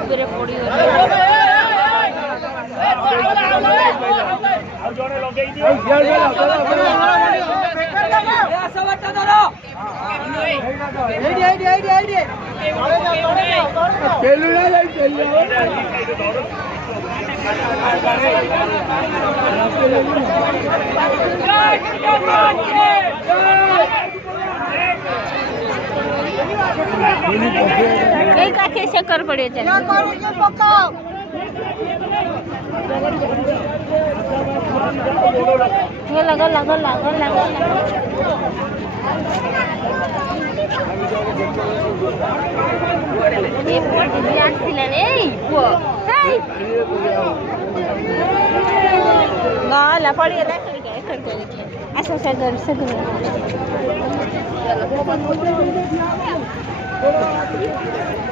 ଉପରେ ପଡ଼ିବ કઈ કાઠે શક્કર પડે છે Gala, pode ir lá, essa segura, segura.